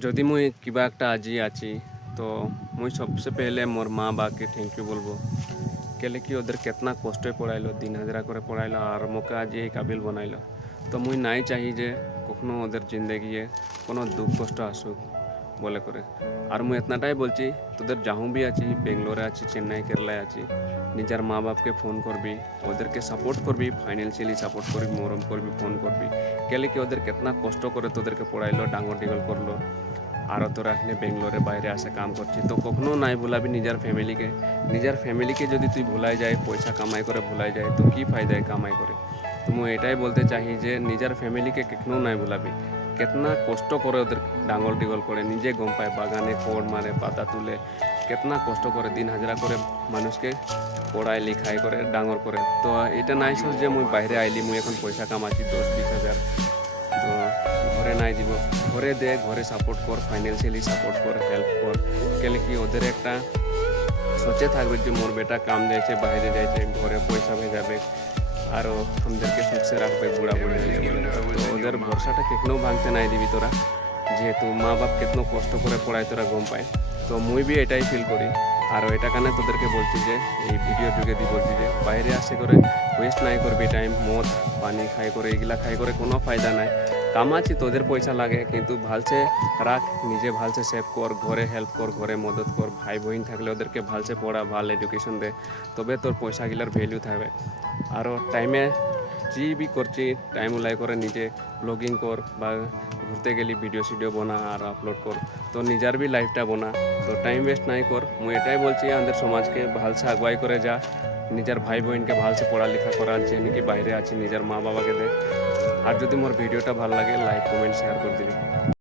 যদি মুই কিবা একটা আজি আছি তো মুই सबसे पहले मोर माँ बाप के थैंक यू बोलबो কেলে কি ওদের কেতনা কষ্টে পড়াইলো দিন হাজরা করে পড়াইলো আর মোকে আজ এই কাবিল বানাইলো তো মুই নাই চাহি যে কখনো ওদের জিন্দগিয়ে কোনো দুঃখ কষ্ট আসুক বলে করে আর মুই এতনাটাই বলছি তোদের যাহু বি আছি বেঙ্গলোরে আছি চেন্নাই কেরালায় আছি নিজের মা বাপকে ফোন করবি ওদেরকে সাপোর্ট করবি ফাইন্যান্সিয়ালি সাপোর্ট করবি মরম করবি ফোন করবি কেলে কি ওদের কেতনা কষ্ট করে তোদেরকে পড়াইলো ডাঙর ডিগল করলো আর তোরা এখানে বেঙ্গলোরে বাইরে আসে কাম করছি তো কখনো নাই ভুলাবি নিজের ফ্যামিলিকে যদি তুই ভুলাই যায় পয়সা কামাই করে ভুলাই যায় তো কি ফায়দায় কামাই করে তো মুই এটাই বলতে চাহি যে নিজের ফ্যামিলিকে কখনো নাই ভুলাবি কেতনা কষ্ট করে ওদের ডাঙর ডিগল করে নিজে গম পায় বাগানে কোড় মারে পাতা তুলে কেতনা কষ্ট করে দিন হাজরা করে মানুষকে পড়ায় লিখাই করে ডাঙর করে তো এটা নাই সোচ যে মুই বাইরে আইলি মুই এখন পয়সা কামাচ্ছি 10-20 হাজার তো ঘরে নাই দিব ঘরে দে ঘরে সাপোর্ট কর ফাইন্যান্সিয়ালি সাপোর্ট কর হেল্প কর কেলে কি ওদের একটা সোচে থাকবে যে মোর বেটা কাম যাইছে বাইরে যাইছে ঘরে পয়সা ভেজাবে আরও আমাদেরকে সুখে রাখবে বুড়া বুড়ি হয়ে বলে তো ওদের ভরসাটা কেতনো ভাঙতে নাই দিবি তোরা যেহেতু মা বাপ কেতনো কষ্ট করে পড়ায় তোরা গম পায় তো মুই বি এটাই ফিল করি আর এটা কারণে তোদেরকে বলছি যে এই ভিডিও যুগে দিয়ে বলছি যে বাইরে আসে করে ওয়েস্ট নাই করবি টাইম মদ পানি খাই করে এগুলা খাই করে কোনো ফায়দা নাই কামাচ্ছি তোদের পয়সা লাগে কিন্তু ভালসে রাখ নিজে ভালসে সেভ কর ঘরে হেল্প কর ঘরে মদত কর ভাই বোন থাকলে ওদেরকে ভালসে পড়া ভালো এডুকেশন দে তবে তোর পয়সাগুলার ভ্যালু থাকবে আরও টাইমে জি বি করছি টাইম উলাই করে নিজে ব্লগিং কর বা ঘুরতে গেলি ভিডিও সিডিও বনা আর আপলোড কর তো নিজের বি লাইফটা বনা তো টাইম ওয়েস্ট নাই কর মুই এটাই বলছি আমাদের সমাজকে ভালসে আগুয়াই করে যা নিজের ভাই বোনকে ভালসে পড়ালেখা করা যে নাকি বাইরে আছি নিজের মা বাবাকে দে আর যদি মোর ভিডিওটা ভালো লাগে লাইক কমেন্ট শেয়ার করে দিবি।